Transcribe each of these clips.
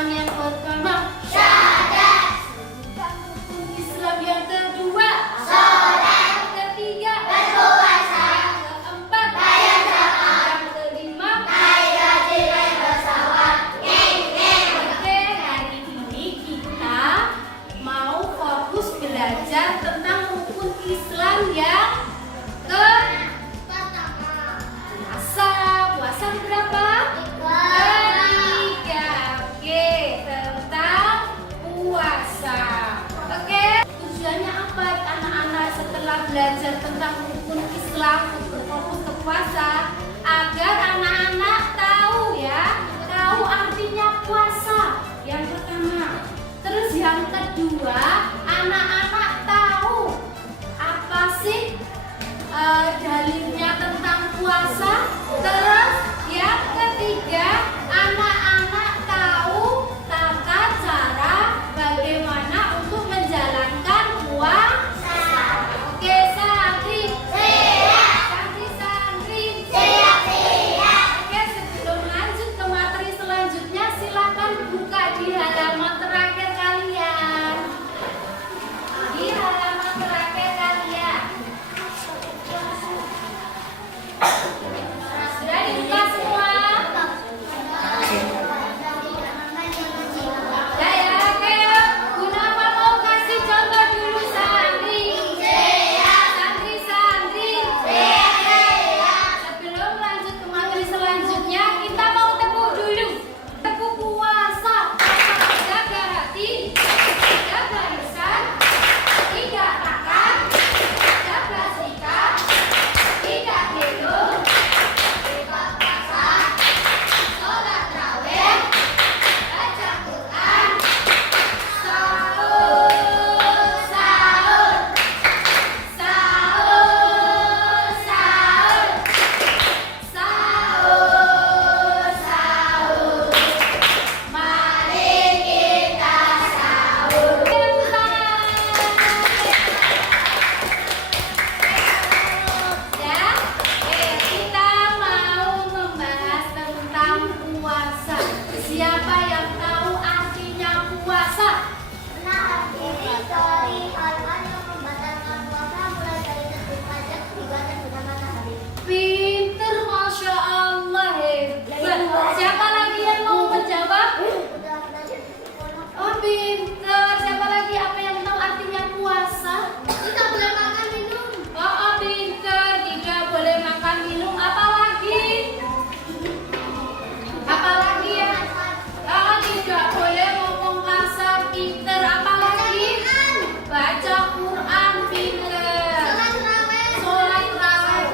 Islam yang pertama? Syahadat. Sebutkan rukun Islam yang kedua? Salat. Yang ketiga? Berpuasa. Yang keempat? Bayar zakat. Yang kelima? Naik haji naik pesawat. Oke, hari ini kita mau fokus belajar tentang rukun Islam yang puasa berapa? Ketiga. Oke, tentang puasa. Oke, tujuannya apa anak-anak setelah belajar tentang rukun Islam berfokus ke puasa? Agar anak-anak tahu tahu artinya puasa. Yang pertama. Terus yang kedua, anak-anak tahu apa sih dalilnya tentang puasa. Terus yang ketiga, anak-anak tahu tata cara bagaimana untuk menjalankan puasa. Oke, santri siap. Santri siap. Oke, sebelum lanjut ke materi selanjutnya, silakan buka di halaman terakhir kalian. Di halaman terakhir kalian. Sudah dibuka semua? Sudah ya, oke. Gunawan mau kasih contoh dulu santri. Santri. Sebelum lanjut ke materi selanjutnya, kita mau tepuk dulu. Tepuk puasa. Jaga hati, jaga lisan, tidak makan, jaga sikap, tidak minum, bebas puasa, sholat raweh, baca Quran, sahur, mari kita sahur. Ya, kita mau membahas tentang puasa. Siapa yang tahu artinya puasa? Arti dari hal-hal yang membatalkan puasa mulai dari terbit fajar hingga terbenam matahari. Pinter, masya Allah, hebat. Siapa lagi yang mau menjawab? Udah belajar Oh, pinter. Siapa lagi apa yang tahu artinya puasa? kita boleh makan minum. Oh, pinter. Tidak boleh makan minum. Apa lagi? Apa lagi ya? Oh, tidak boleh ngomong kasar. Pinter. Apa lagi? Baca Quran. Pinter. Sholat raweh.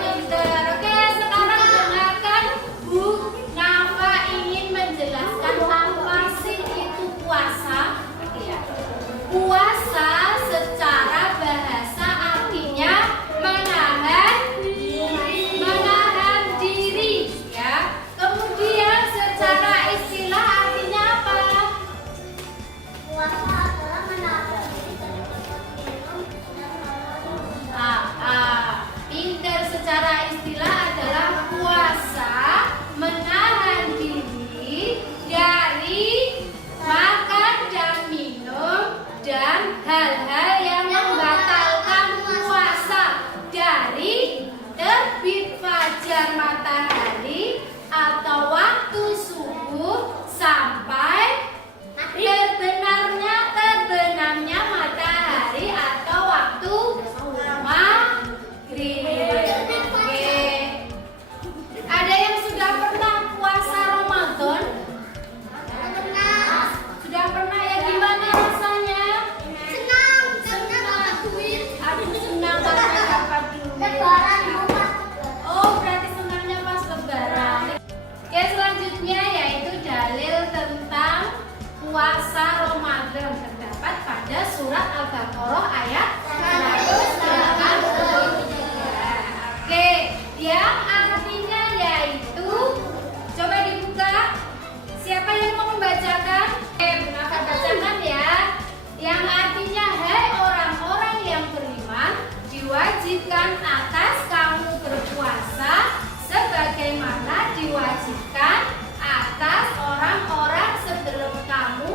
Pinter. Oke, sekarang dengarkan Bu Nafa ingin menjelaskan apa sih itu puasa. Puasa secara bahasa artinya menahan diri, ya. Kemudian secara istilah artinya apa? Puasa adalah menahan diri dari berbuat minum dan hal-hal Pinter. Secara istilah adalah puasa menahan diri dari makan dan minum dan hal-hal yang membatalkan puasa dari terbit fajar matahari atau waktu subuh sampai terbenamnya matahari atau waktu maghrib. Oke. Ada yang sudah pernah puasa Ramadan? Sudah pernah ya? Gimana rasanya? Aduh, senang karena dapat duit. Oh, berarti senangnya pas lebaran. Oke, selanjutnya yaitu dalil tentang puasa Ramadan terdapat pada surat Al-Baqarah ayat 183. Oke, yang artinya yaitu, coba dibuka. Siapa yang mau membacakan? Gunakan bacakan ya. Yang artinya, hai orang-orang yang beriman, diwajibkan atas kamu berpuasa sebagaimana diwajibkan atas orang-orang sebelum kamu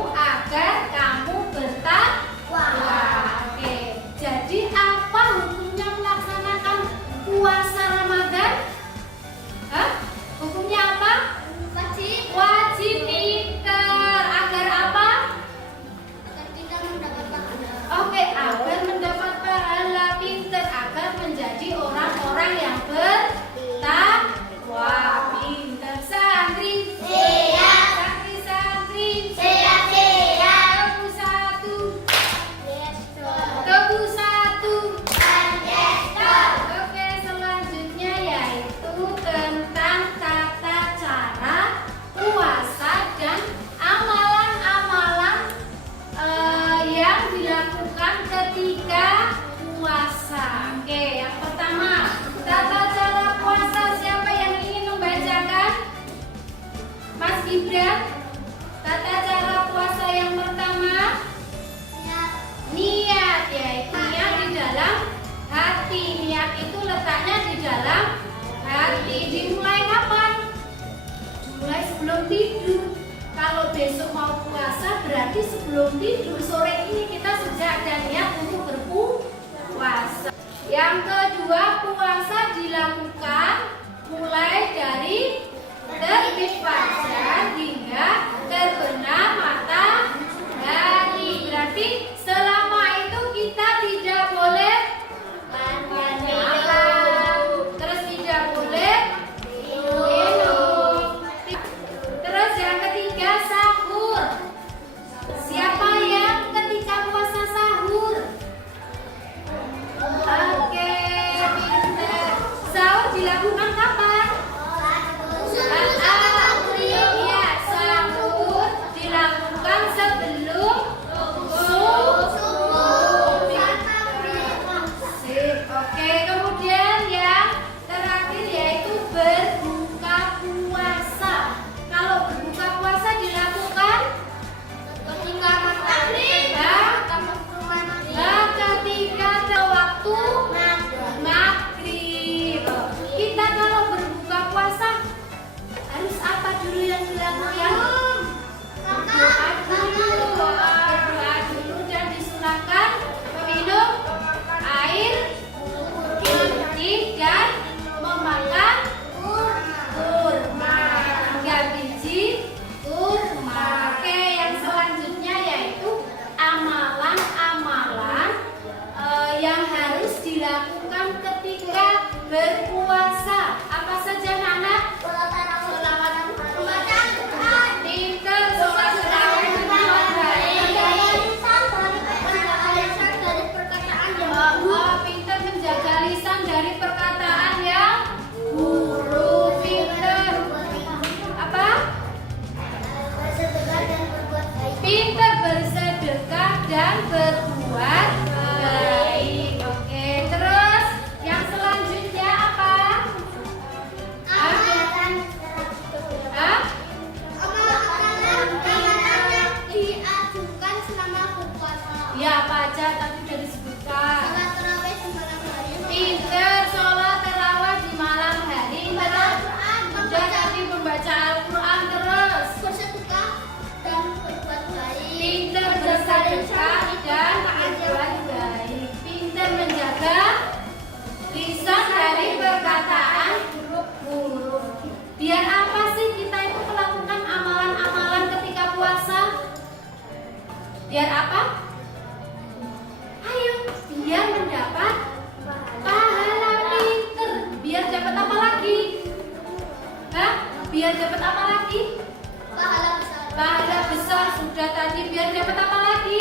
Tata cara puasa yang pertama, niat, yaitu niat di dalam hati. Niat itu letaknya di dalam hati. Dimulai kapan? Mulai sebelum tidur. Kalau besok mau puasa berarti sebelum tidur sore ini kita sudah ada niat untuk berpuasa. Yang kedua, puasa dilakukan mulai dari terbit fajar hingga terbenam matahari. Berarti selama itu kita tidak boleh makan, terus tidak boleh minum. Terus yang ketiga, sahur. Siapa yang ketika puasa sahur? Oke, pintar. Sahur dilakukan kapan? Iya, sahur dilakukan sebelum subuh. Sip. Oke, kemudian yang terakhir yaitu berbuka puasa. Kalau berbuka puasa dilakukan ketika ada waktu maghrib. Kita kalau berbuka puasa harus apa dulu yang dilakukan? Berdoa dulu dan disunahkan meminum air putih dan memakan kurma, 3 biji kurma. Oke, yang selanjutnya yaitu amalan-amalan yang harus dilakukan ketika berpuasa. Apa saja anak-anak? Pintar, sholat tarawih menjelang pintar menjaga lisan dari perkataan yang buruk. Pintar apa? Pintar bersedekah dan berbuat baik. Oke, terus yang selanjutnya apa? Diajukan selama berpuasa. Ya, apa aja tadi sudah disebutkan. Sholat tarawih di malam hari. Pintar sholat tarawih di malam hari. Terus sudah tadi membaca Al-Quran. Terus Bersedekah dan berbuat baik. pintar bersedekah dan berbuat baik. Pintar menjaga lisan dari perkataan buruk. Biar apa sih kita itu melakukan amalan-amalan ketika puasa? Biar apa? Ayo, biar mendapat pahala. Pinter. Biar dapat apa lagi? Hah? Biar dapat apa lagi? Pahala besar. Pahala besar sudah tadi. Biar dapat apa lagi?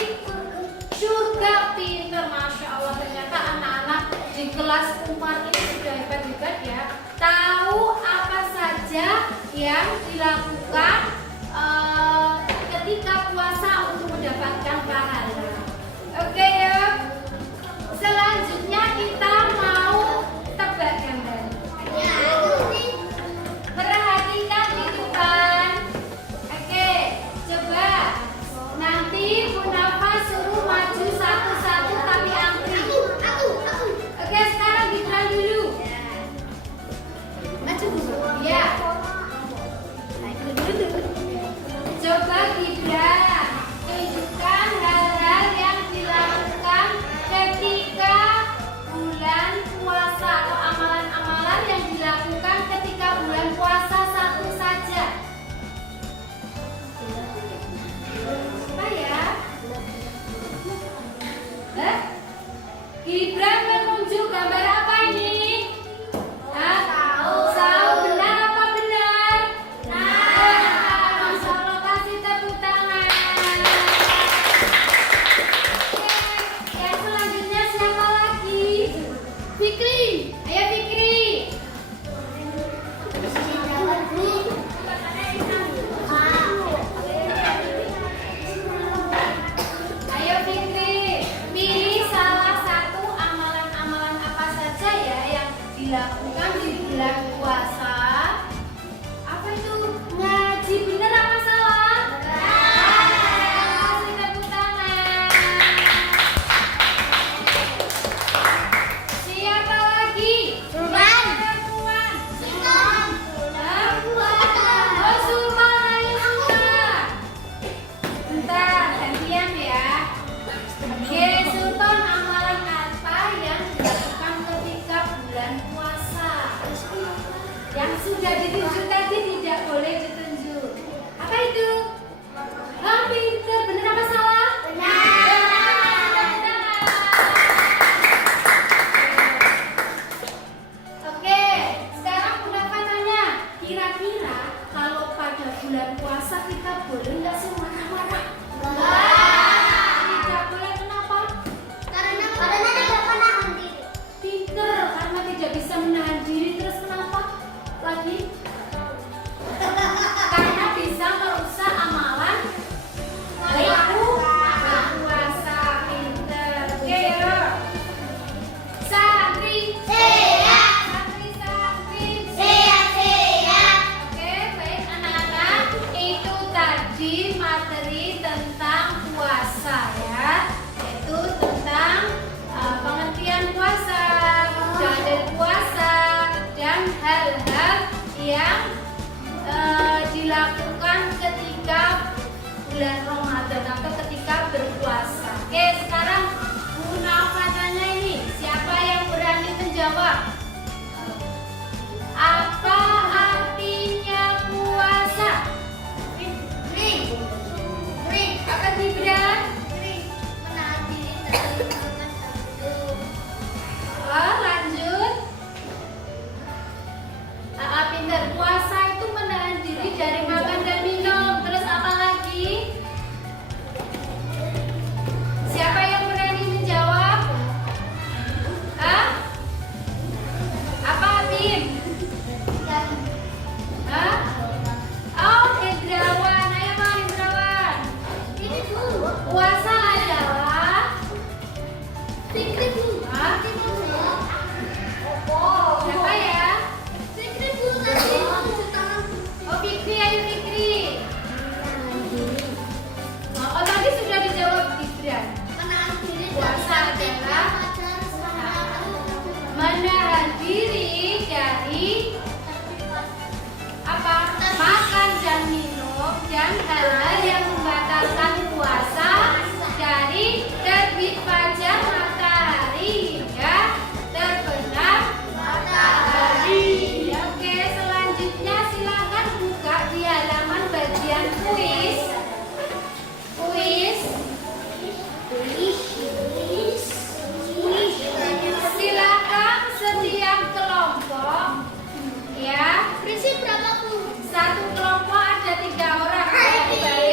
Surga. Pinter, masya Allah. Ternyata anak-anak di kelas Umar ini sudah hebat-hebat ya. Tahu apa saja yang dilakukan ketika puasa untuk mendapatkan pahala. Oke ya. Selanjutnya kita mau tebak gambar. Ya, Perhatikan di depan. Oke, coba nanti Bu Nafa suruh maju satu-satu tapi antri. Oke, sekarang Gibran dulu. Maju dulu. Ya. Coba Gibran tunjukkan kita boleh nggak sih marah-marah? Tidak boleh, kenapa? Karena tidak menahan diri. Pinter, karena tidak bisa menahan diri. Terus kenapa? Lagi? Karena bisa merusak amalan berpuasa. Pinter. Oke ya. Santri. Oke, baik anak-anak. Itu tadi materi tentang puasa ya. Yaitu tentang pengertian puasa, dalil puasa, dan hal-hal yang dilakukan ketika bulan Ramadan atau ketika berpuasa. Oke, sekarang Munafa tanya ini, siapa yang berani menjawab? Apa artinya puasa? Apa Gibran? Menahan diri dari makan dan minum. Oh, lanjut. Pintar. Puasa itu menahan diri dari makan dan minum. Terus apa lagi? Siapa yang berani menjawab? Hah? Apa Bim? Hah? Oh, Hendrawan. Ayo Bang Hendrawan. Ini dulu. Puasa adalah Fikri dulu. Hah? Siapa ya? Fikri dulu nanti cuci tangan. Oh, Fikri, ayo Fikri. Oh, tadi sudah dijawab Gibran. Menahan diri dari Puasa adalah pacar sama menahan diri dari apa? Makan dan minum dan hal-hal yang membatalkan puasa dari terbit fajar matahari hingga terbenam matahari. Oke, selanjutnya silakan buka di halaman bagian kuis. Silakan setiap kelompok ya. Prinsip berapa Bu? Satu kelompok ada 3 orang. Baik.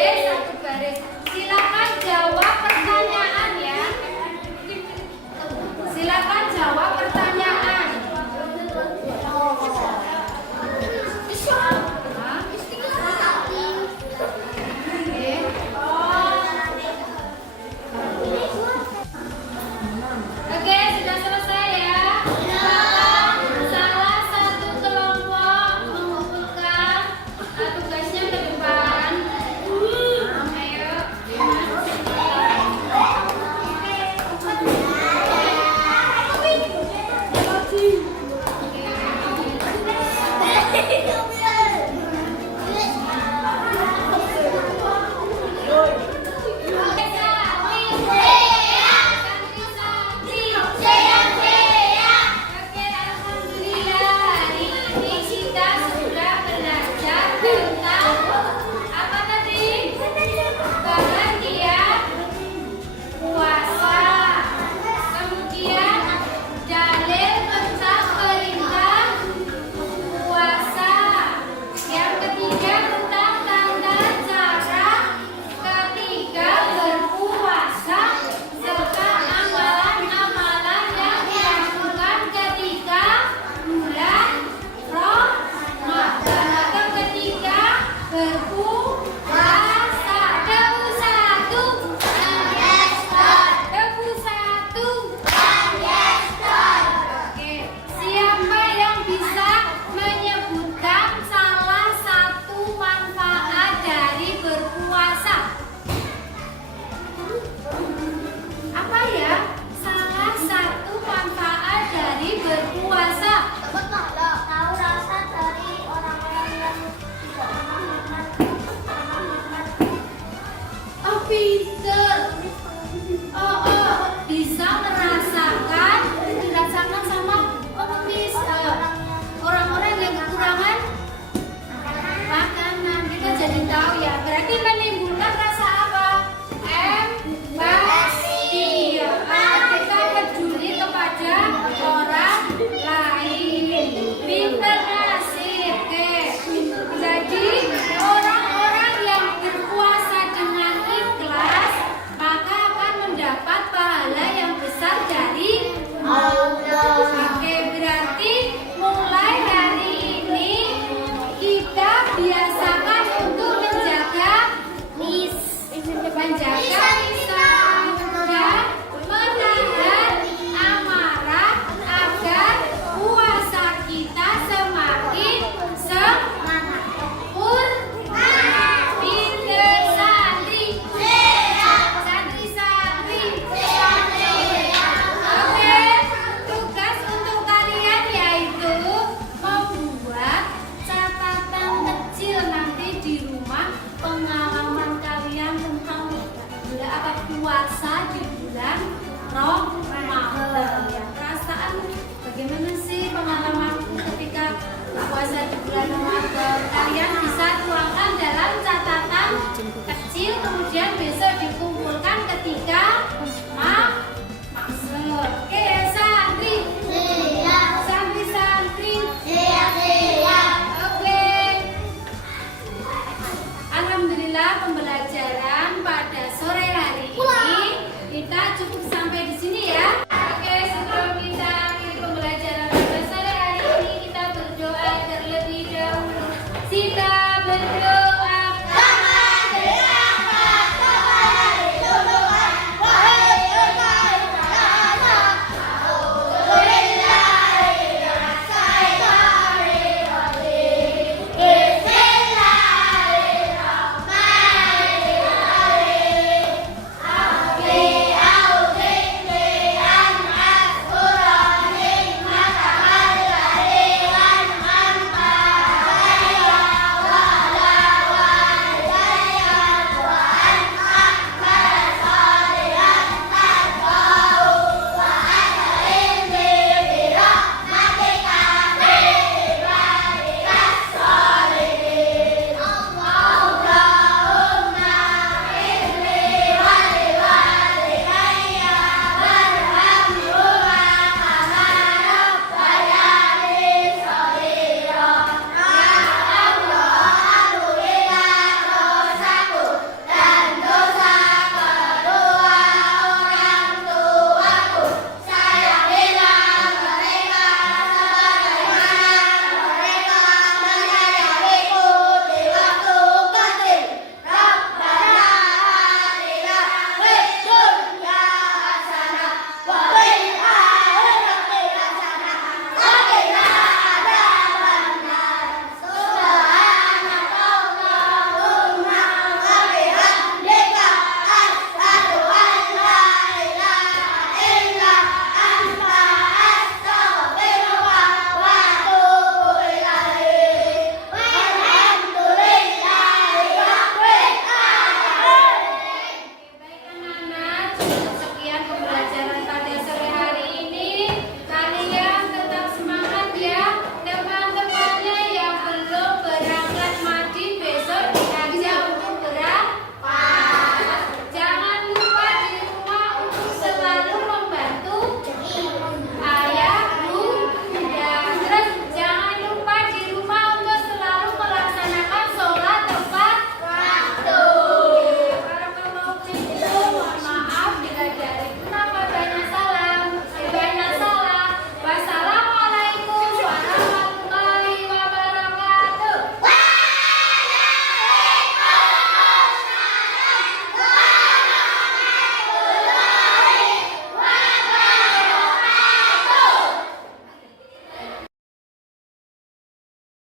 Roh